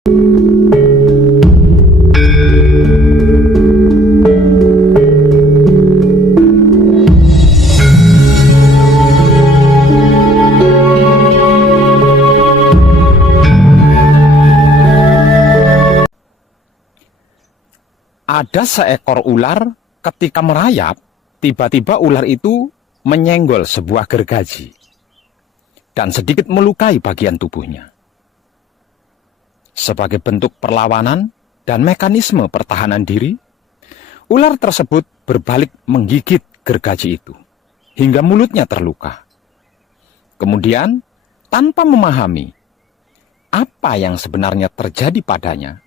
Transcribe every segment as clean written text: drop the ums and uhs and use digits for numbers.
Ada seekor ular ketika merayap, tiba-tiba ular itu menyenggol sebuah gergaji dan sedikit melukai bagian tubuhnya. Sebagai bentuk perlawanan dan mekanisme pertahanan diri, ular tersebut berbalik menggigit gergaji itu hingga mulutnya terluka. Kemudian, tanpa memahami apa yang sebenarnya terjadi padanya,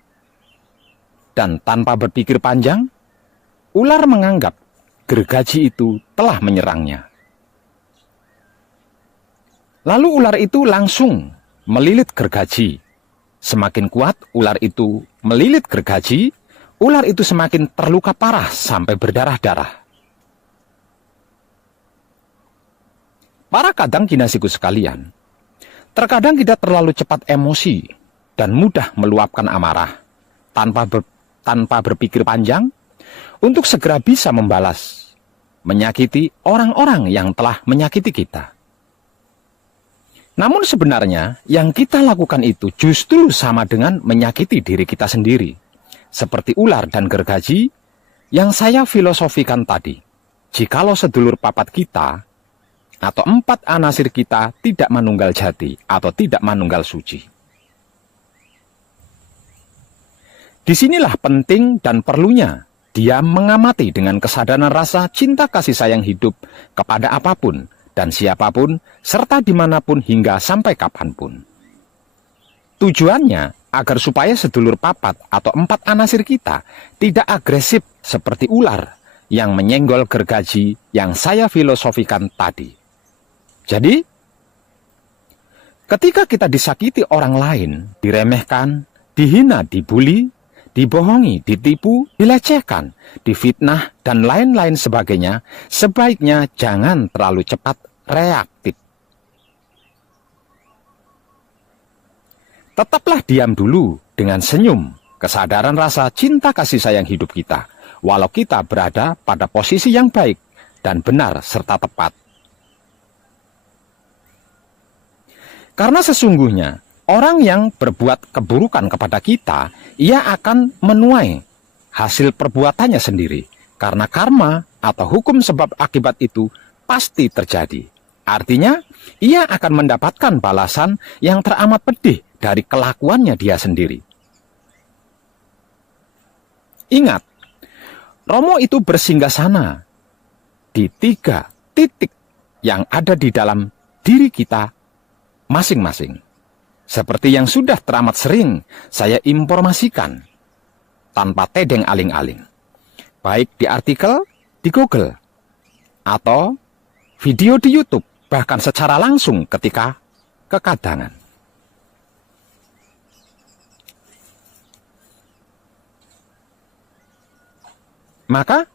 dan tanpa berpikir panjang, ular menganggap gergaji itu telah menyerangnya. Lalu ular itu langsung melilit gergaji. Semakin kuat ular itu melilit gergaji, ular itu semakin terluka parah sampai berdarah-darah. Para kadang kinasiku sekalian, terkadang kita terlalu cepat emosi dan mudah meluapkan amarah tanpa berpikir panjang untuk segera bisa membalas, menyakiti orang-orang yang telah menyakiti kita. Namun sebenarnya yang kita lakukan itu justru sama dengan menyakiti diri kita sendiri, seperti ular dan gergaji yang saya filosofikan tadi. Jikalau sedulur papat kita atau 4 anasir kita tidak manunggal jati atau tidak manunggal suci. Disinilah penting dan perlunya dia mengamati dengan kesadaran rasa cinta kasih sayang hidup kepada apapun dan siapapun, serta dimanapun hingga sampai kapanpun. Tujuannya agar supaya sedulur papat atau 4 anasir kita tidak agresif seperti ular yang menyenggol gergaji yang saya filosofikan tadi. Jadi, ketika kita disakiti orang lain, diremehkan, dihina, dibuli, dibohongi, ditipu, dilecehkan, difitnah, dan lain-lain sebagainya, sebaiknya jangan terlalu cepat reaktif. Tetaplah diam dulu dengan senyum, kesadaran rasa cinta kasih sayang hidup kita, walau kita berada pada posisi yang baik dan benar serta tepat. Karena sesungguhnya, orang yang berbuat keburukan kepada kita, ia akan menuai hasil perbuatannya sendiri. Karena karma atau hukum sebab akibat itu pasti terjadi. Artinya, ia akan mendapatkan balasan yang teramat pedih dari kelakuannya dia sendiri. Ingat, Romo itu bersinggasana di 3 titik yang ada di dalam diri kita masing-masing. Seperti yang sudah teramat sering saya informasikan tanpa tedeng aling-aling, baik di artikel di Google atau video di YouTube, bahkan secara langsung ketika kekadangan. Maka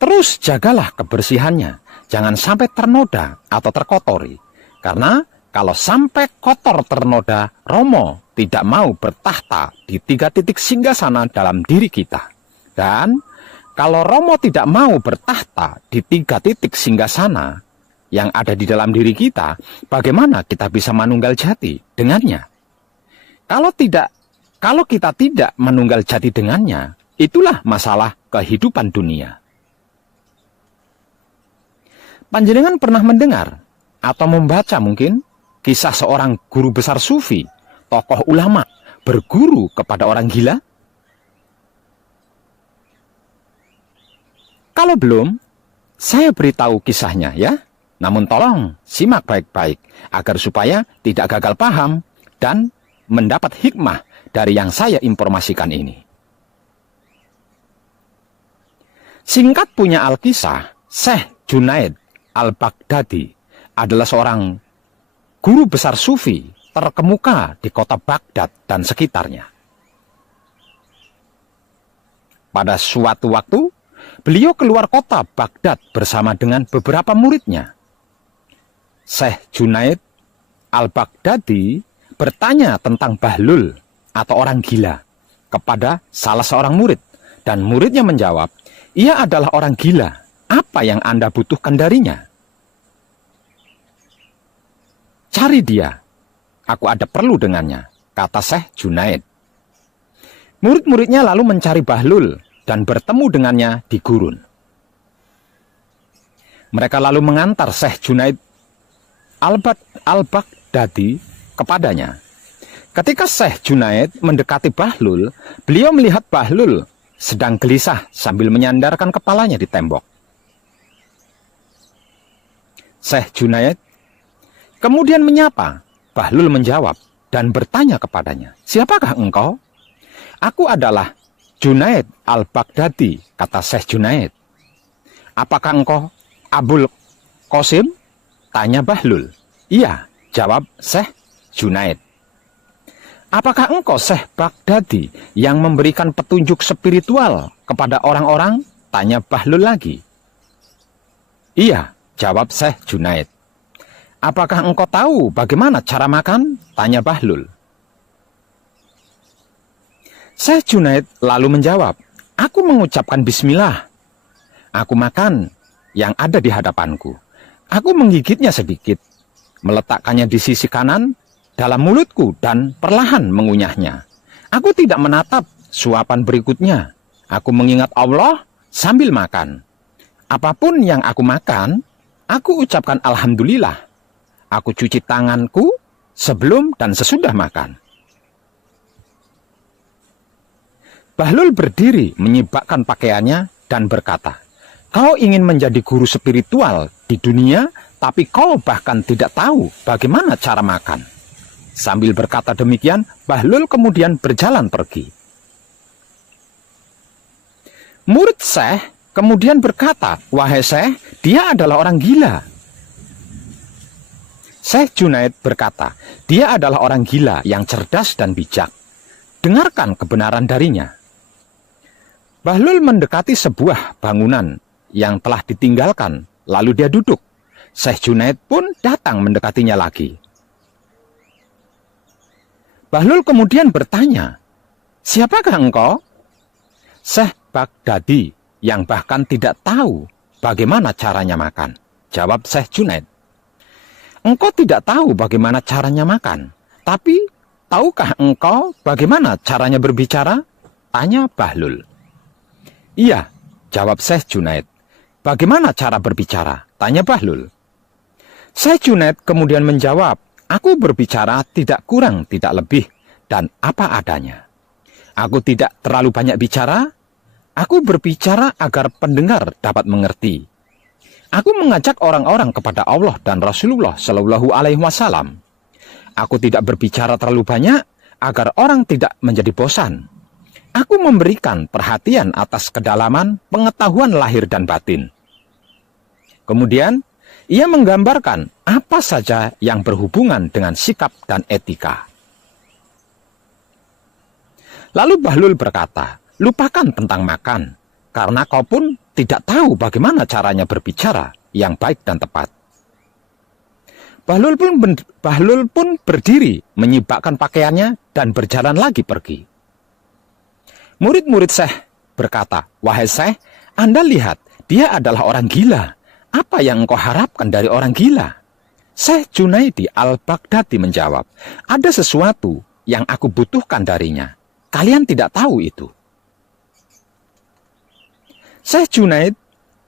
terus jagalah kebersihannya, jangan sampai ternoda atau terkotori, karena kalau sampai kotor ternoda, Romo tidak mau bertahta di 3 titik singgasana dalam diri kita. Dan kalau Romo tidak mau bertahta di 3 titik singgasana yang ada di dalam diri kita, bagaimana kita bisa manunggal jati dengannya? Kalau kita tidak manunggal jati dengannya, itulah masalah kehidupan dunia. Panjenengan pernah mendengar atau membaca mungkin kisah seorang guru besar sufi, tokoh ulama, berguru kepada orang gila? Kalau belum, saya beritahu kisahnya ya. Namun tolong simak baik-baik, agar supaya tidak gagal paham dan mendapat hikmah dari yang saya informasikan ini. Singkat punya Alkisah, Syekh Junaid Al-Baghdadi adalah seorang guru besar sufi terkemuka di kota Baghdad dan sekitarnya. Pada suatu waktu, beliau keluar kota Baghdad bersama dengan beberapa muridnya. Syekh Junaid Al-Baghdadi bertanya tentang Bahlul atau orang gila kepada salah seorang murid. Dan muridnya menjawab, ia adalah orang gila. Apa yang Anda butuhkan darinya? Cari dia. Aku ada perlu dengannya, kata Syekh Junaid. Murid-muridnya lalu mencari Bahlul dan bertemu dengannya di gurun. Mereka lalu mengantar Syekh Junaid al-Baghdadi kepadanya. Ketika Syekh Junaid mendekati Bahlul, beliau melihat Bahlul sedang gelisah sambil menyandarkan kepalanya di tembok. Syekh Junaid kemudian menyapa. Bahlul menjawab dan bertanya kepadanya, siapakah engkau? Aku adalah Junaid al-Baghdadi, kata Syekh Junaid. Apakah engkau Abul Qasim? Tanya Bahlul. Iya, jawab Syekh Junaid. Apakah engkau Syekh Baghdadi yang memberikan petunjuk spiritual kepada orang-orang? Tanya Bahlul lagi. Iya, jawab Syekh Junaid. Apakah engkau tahu bagaimana cara makan? Tanya Bahlul. Syekh Junaid lalu menjawab, aku mengucapkan bismillah. Aku makan yang ada di hadapanku. Aku menggigitnya sedikit, meletakkannya di sisi kanan dalam mulutku dan perlahan mengunyahnya. Aku tidak menatap suapan berikutnya. Aku mengingat Allah sambil makan. Apapun yang aku makan, aku ucapkan alhamdulillah. Aku cuci tanganku sebelum dan sesudah makan. Bahlul berdiri menyibakkan pakaiannya dan berkata, kau ingin menjadi guru spiritual di dunia, tapi kau bahkan tidak tahu bagaimana cara makan. Sambil berkata demikian, Bahlul kemudian berjalan pergi. Murid Syekh kemudian berkata, wahai Syekh, dia adalah orang gila. Syekh Junaid berkata, dia adalah orang gila yang cerdas dan bijak. Dengarkan kebenaran darinya. Bahlul mendekati sebuah bangunan yang telah ditinggalkan, lalu dia duduk. Syekh Junaid pun datang mendekatinya lagi. Bahlul kemudian bertanya, siapakah engkau? Syekh Baghdadi yang bahkan tidak tahu bagaimana caranya makan, jawab Syekh Junaid. Engkau tidak tahu bagaimana caranya makan, tapi tahukah engkau bagaimana caranya berbicara? Tanya Bahlul. Iya, jawab Syekh Junaid. Bagaimana cara berbicara? Tanya Bahlul. Syekh Junaid kemudian menjawab, aku berbicara tidak kurang, tidak lebih, dan apa adanya. Aku tidak terlalu banyak bicara, aku berbicara agar pendengar dapat mengerti. Aku mengajak orang-orang kepada Allah dan Rasulullah Shallallahu Alaihi Wasallam. Aku tidak berbicara terlalu banyak agar orang tidak menjadi bosan. Aku memberikan perhatian atas kedalaman pengetahuan lahir dan batin. Kemudian, ia menggambarkan apa saja yang berhubungan dengan sikap dan etika. Lalu Bahlul berkata, lupakan tentang makan, karena kau pun tidak tahu bagaimana caranya berbicara yang baik dan tepat. Bahlul pun berdiri, menyibakkan pakaiannya, dan berjalan lagi pergi. Murid-murid Syekh berkata, wahai Syekh, Anda lihat, dia adalah orang gila. Apa yang engkau harapkan dari orang gila? Syekh Junaidi al-Baghdadi menjawab, ada sesuatu yang aku butuhkan darinya. Kalian tidak tahu itu. Syekh Junaid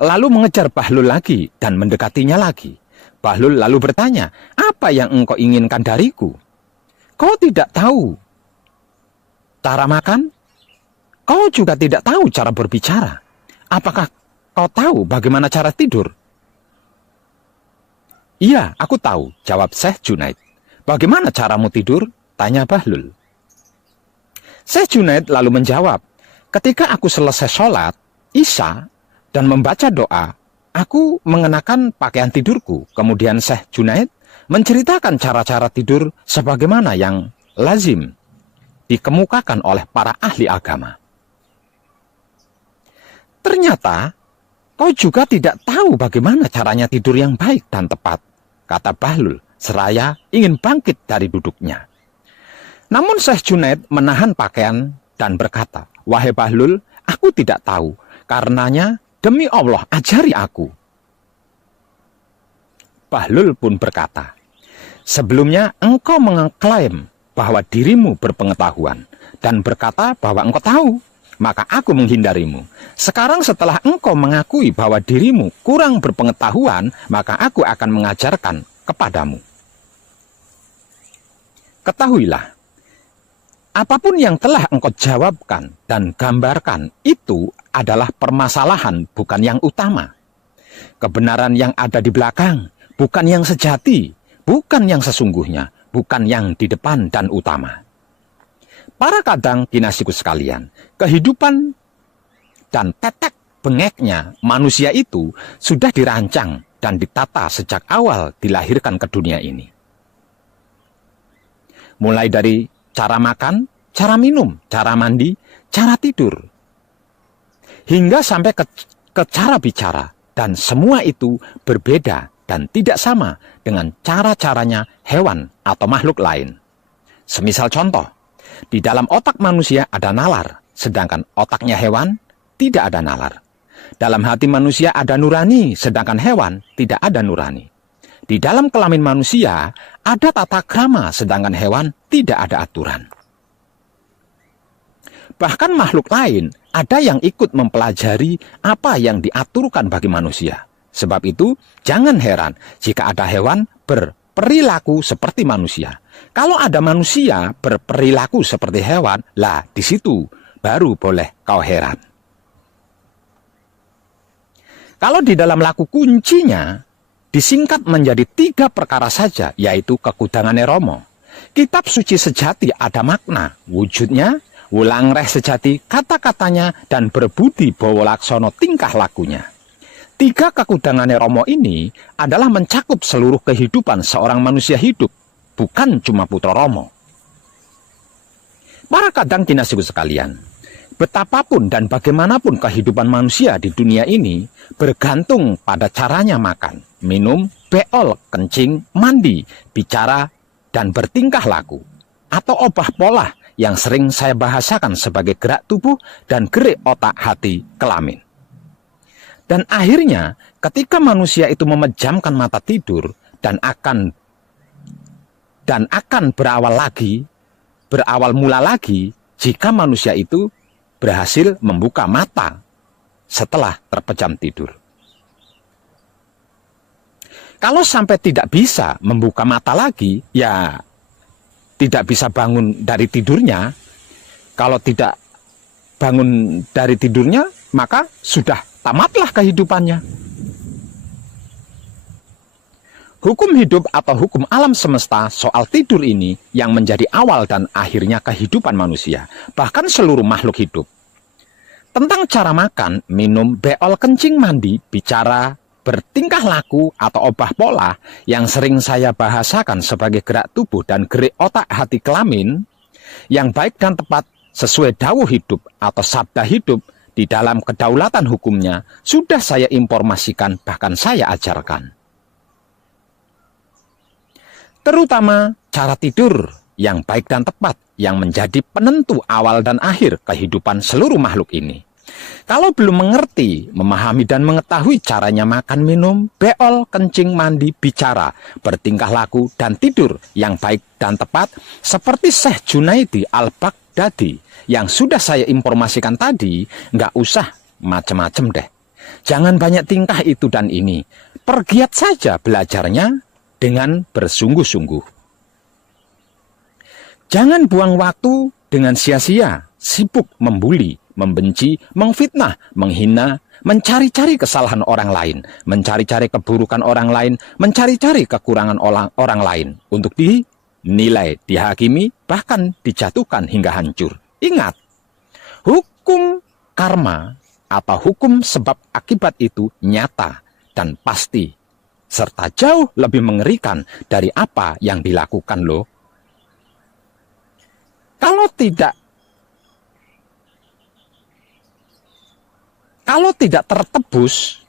lalu mengejar Bahlul lagi dan mendekatinya lagi. Bahlul lalu bertanya, apa yang engkau inginkan dariku? Kau tidak tahu cara makan? Kau juga tidak tahu cara berbicara. Apakah kau tahu bagaimana cara tidur? Iya, aku tahu, jawab Syekh Junaid. Bagaimana caramu tidur? Tanya Bahlul. Syekh Junaid lalu menjawab, ketika aku selesai sholat Isya dan membaca doa, aku mengenakan pakaian tidurku. Kemudian Syekh Junaid menceritakan cara-cara tidur sebagaimana yang lazim dikemukakan oleh para ahli agama. Ternyata kau juga tidak tahu bagaimana caranya tidur yang baik dan tepat, kata Bahlul seraya ingin bangkit dari duduknya. Namun Syekh Junaid menahan pakaian dan berkata, "Wahai Bahlul, aku tidak tahu. Karenanya, demi Allah, ajari aku." Bahlul pun berkata, "Sebelumnya engkau mengklaim bahwa dirimu berpengetahuan dan berkata bahwa engkau tahu, maka aku menghindarimu. Sekarang setelah engkau mengakui bahwa dirimu kurang berpengetahuan, maka aku akan mengajarkan kepadamu. Ketahuilah, apapun yang telah engkau jawabkan dan gambarkan itu adalah permasalahan, bukan yang utama. Kebenaran yang ada di belakang, bukan yang sejati, bukan yang sesungguhnya, bukan yang di depan dan utama. Para kadang kinasiku sekalian, kehidupan dan tetek bengeknya manusia itu sudah dirancang dan ditata sejak awal dilahirkan ke dunia ini. Mulai dari cara makan, cara minum, cara mandi, cara tidur, hingga sampai ke cara bicara, dan semua itu berbeda dan tidak sama dengan cara-caranya hewan atau makhluk lain. Semisal contoh, di dalam otak manusia ada nalar, sedangkan otaknya hewan tidak ada nalar. Dalam hati manusia ada nurani, sedangkan hewan tidak ada nurani. Di dalam kelamin manusia ada tata krama, sedangkan hewan tidak ada aturan. Bahkan makhluk lain ada yang ikut mempelajari apa yang diaturkan bagi manusia. Sebab itu, jangan heran jika ada hewan berperilaku seperti manusia. Kalau ada manusia berperilaku seperti hewan, lah di situ baru boleh kau heran. Kalau di dalam laku kuncinya disingkat menjadi 3 perkara saja, yaitu kekudangan Romo. Kitab suci sejati ada makna, wujudnya, wulangreh sejati, kata-katanya, dan berbudi bawa laksono tingkah lakunya. 3 kekudangan Romo ini adalah mencakup seluruh kehidupan seorang manusia hidup, bukan cuma putra Romo. Para kadang kinasiku sekalian, betapapun dan bagaimanapun kehidupan manusia di dunia ini bergantung pada caranya makan, minum, beol, kencing, mandi, bicara, dan bertingkah laku, atau obah pola yang sering saya bahasakan sebagai gerak tubuh dan gerak otak hati kelamin. Dan akhirnya ketika manusia itu memejamkan mata tidur dan akan berawal mula lagi jika manusia itu berhasil membuka mata setelah terpejam tidur. Kalau sampai tidak bisa membuka mata lagi, ya tidak bisa bangun dari tidurnya. Kalau tidak bangun dari tidurnya, maka sudah tamatlah kehidupannya. Hukum hidup atau hukum alam semesta soal tidur ini yang menjadi awal dan akhirnya kehidupan manusia, bahkan seluruh makhluk hidup. Tentang cara makan, minum, beol, kencing, mandi, bicara, bertingkah laku atau obah pola yang sering saya bahasakan sebagai gerak tubuh dan gerak otak hati kelamin yang baik dan tepat sesuai dawuh hidup atau sabda hidup di dalam kedaulatan hukumnya sudah saya informasikan, bahkan saya ajarkan. Terutama cara tidur yang baik dan tepat yang menjadi penentu awal dan akhir kehidupan seluruh makhluk ini. Kalau belum mengerti, memahami dan mengetahui caranya makan, minum, beol, kencing, mandi, bicara, bertingkah laku, dan tidur yang baik dan tepat, seperti Syekh Junaidi Al-Baghdadi yang sudah saya informasikan tadi, nggak usah macem-macem deh. Jangan banyak tingkah itu dan ini. Pergiat saja belajarnya dengan bersungguh-sungguh. Jangan buang waktu dengan sia-sia, sibuk membuli, membenci, memfitnah, menghina, mencari-cari kesalahan orang lain, mencari-cari keburukan orang lain, mencari-cari kekurangan orang lain untuk dinilai, dihakimi, bahkan dijatuhkan hingga hancur. Ingat, hukum karma atau hukum sebab akibat itu nyata dan pasti, serta jauh lebih mengerikan dari apa yang dilakukan loh. Kalau tidak tertebus,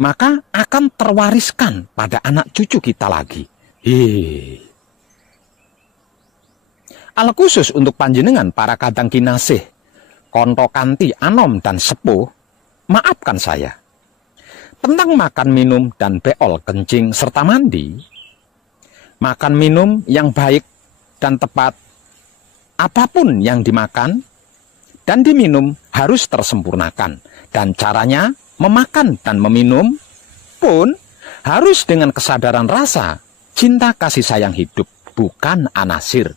maka akan terwariskan pada anak cucu kita lagi. Ala khusus untuk panjenengan para kadang kinasih, konto kanti anom dan sepuh, maafkan saya. Tentang makan minum dan beol kencing serta mandi, makan minum yang baik dan tepat, apapun yang dimakan dan diminum harus tersempurnakan, dan caranya memakan dan meminum pun harus dengan kesadaran rasa cinta kasih sayang hidup, bukan anasir.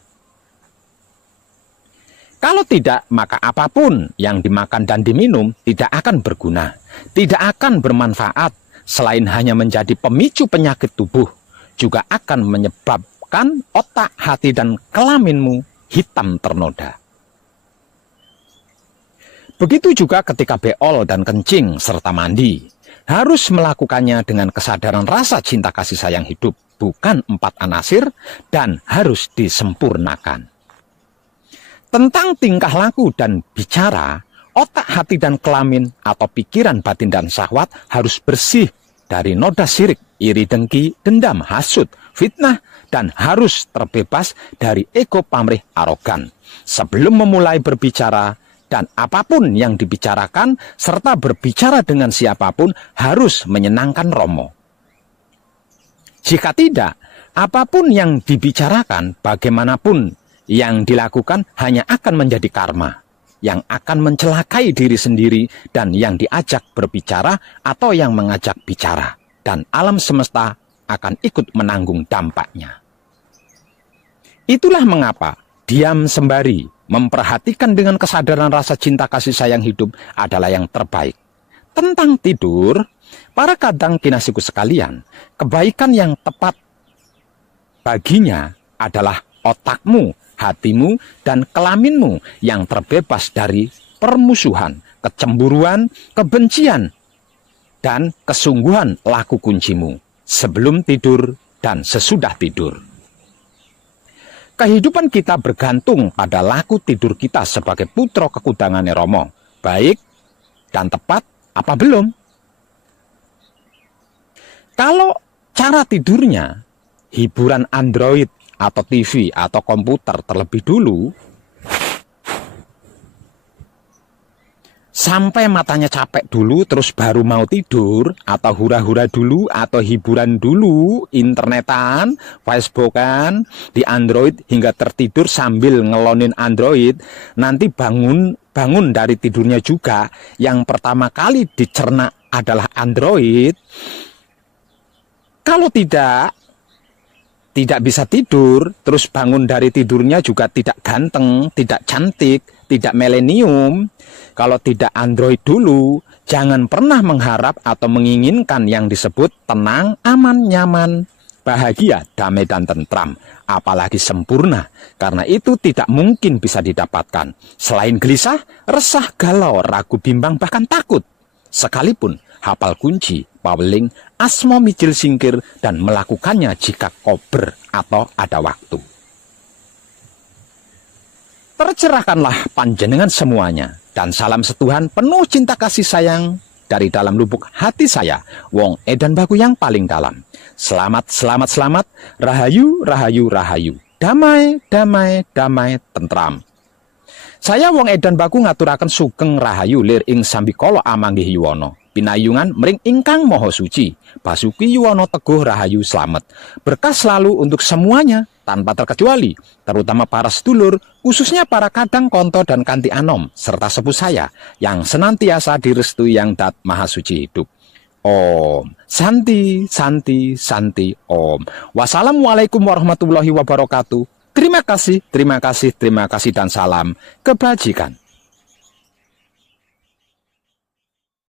Kalau tidak, maka apapun yang dimakan dan diminum tidak akan berguna, tidak akan bermanfaat, selain hanya menjadi pemicu penyakit tubuh, juga akan menyebabkan otak, hati, dan kelaminmu hitam ternoda. Begitu juga ketika beol dan kencing serta mandi, harus melakukannya dengan kesadaran rasa cinta kasih sayang hidup, bukan 4 anasir, dan harus disempurnakan. Tentang tingkah laku dan bicara, otak, hati, dan kelamin atau pikiran, batin, dan syahwat harus bersih dari noda syirik, iri, dengki, dendam, hasut, fitnah, dan harus terbebas dari ego, pamrih, arogan. Sebelum memulai berbicara dan apapun yang dibicarakan, serta berbicara dengan siapapun, harus menyenangkan Romo. Jika tidak, apapun yang dibicarakan, bagaimanapun yang dilakukan, hanya akan menjadi karma yang akan mencelakai diri sendiri dan yang diajak berbicara atau yang mengajak bicara, dan alam semesta akan ikut menanggung dampaknya. Itulah mengapa diam sembari memperhatikan dengan kesadaran rasa cinta kasih sayang hidup adalah yang terbaik. Tentang tidur, para kadang kinasiku sekalian, kebaikan yang tepat baginya adalah otakmu, hatimu, dan kelaminmu yang terbebas dari permusuhan, kecemburuan, kebencian, dan kesungguhan laku kuncimu sebelum tidur dan sesudah tidur. Kehidupan kita bergantung pada laku tidur kita sebagai putra kekudangannya Romo, baik dan tepat apa belum. Kalau cara tidurnya hiburan Android atau TV atau komputer terlebih dulu, sampai matanya capek dulu terus baru mau tidur, atau hura-hura dulu, atau hiburan dulu, internetan, facebookan, di Android hingga tertidur sambil ngelonin Android, nanti bangun dari tidurnya juga, yang pertama kali dicerna adalah Android. Kalau tidak bisa tidur, terus bangun dari tidurnya juga tidak ganteng, tidak cantik, tidak milenium. Kalau tidak Android dulu, jangan pernah mengharap atau menginginkan yang disebut tenang, aman, nyaman, bahagia, damai, dan tentram, apalagi sempurna, karena itu tidak mungkin bisa didapatkan. Selain gelisah, resah, galau, ragu, bimbang, bahkan takut, sekalipun hafal kunci, paweling, asmo mijil singkir, dan melakukannya jika kober atau ada waktu. Tercerahkanlah panjenengan semuanya, dan salam setuhan penuh cinta kasih sayang dari dalam lubuk hati saya, Wong Edan Baku yang paling dalam. Selamat, selamat, selamat, rahayu, rahayu, rahayu, damai, damai, damai, tentram. Saya Wong Edan Baku ngaturaken sugeng rahayu lir ing sambikala amanggih yuwana. Pinayungan mring ingkang moho suci, Basuki Yuwono Teguh Rahayu Slamet. Berkah selalu untuk semuanya tanpa terkecuali, terutama para sedulur, khususnya para kadang konto dan kanti anom, serta sepuh saya yang senantiasa direstui yang dat maha suci hidup. Om Santi, Santi, Santi, Om. Wassalamualaikum warahmatullahi wabarakatuh. Terima kasih, terima kasih, terima kasih, dan salam kebajikan.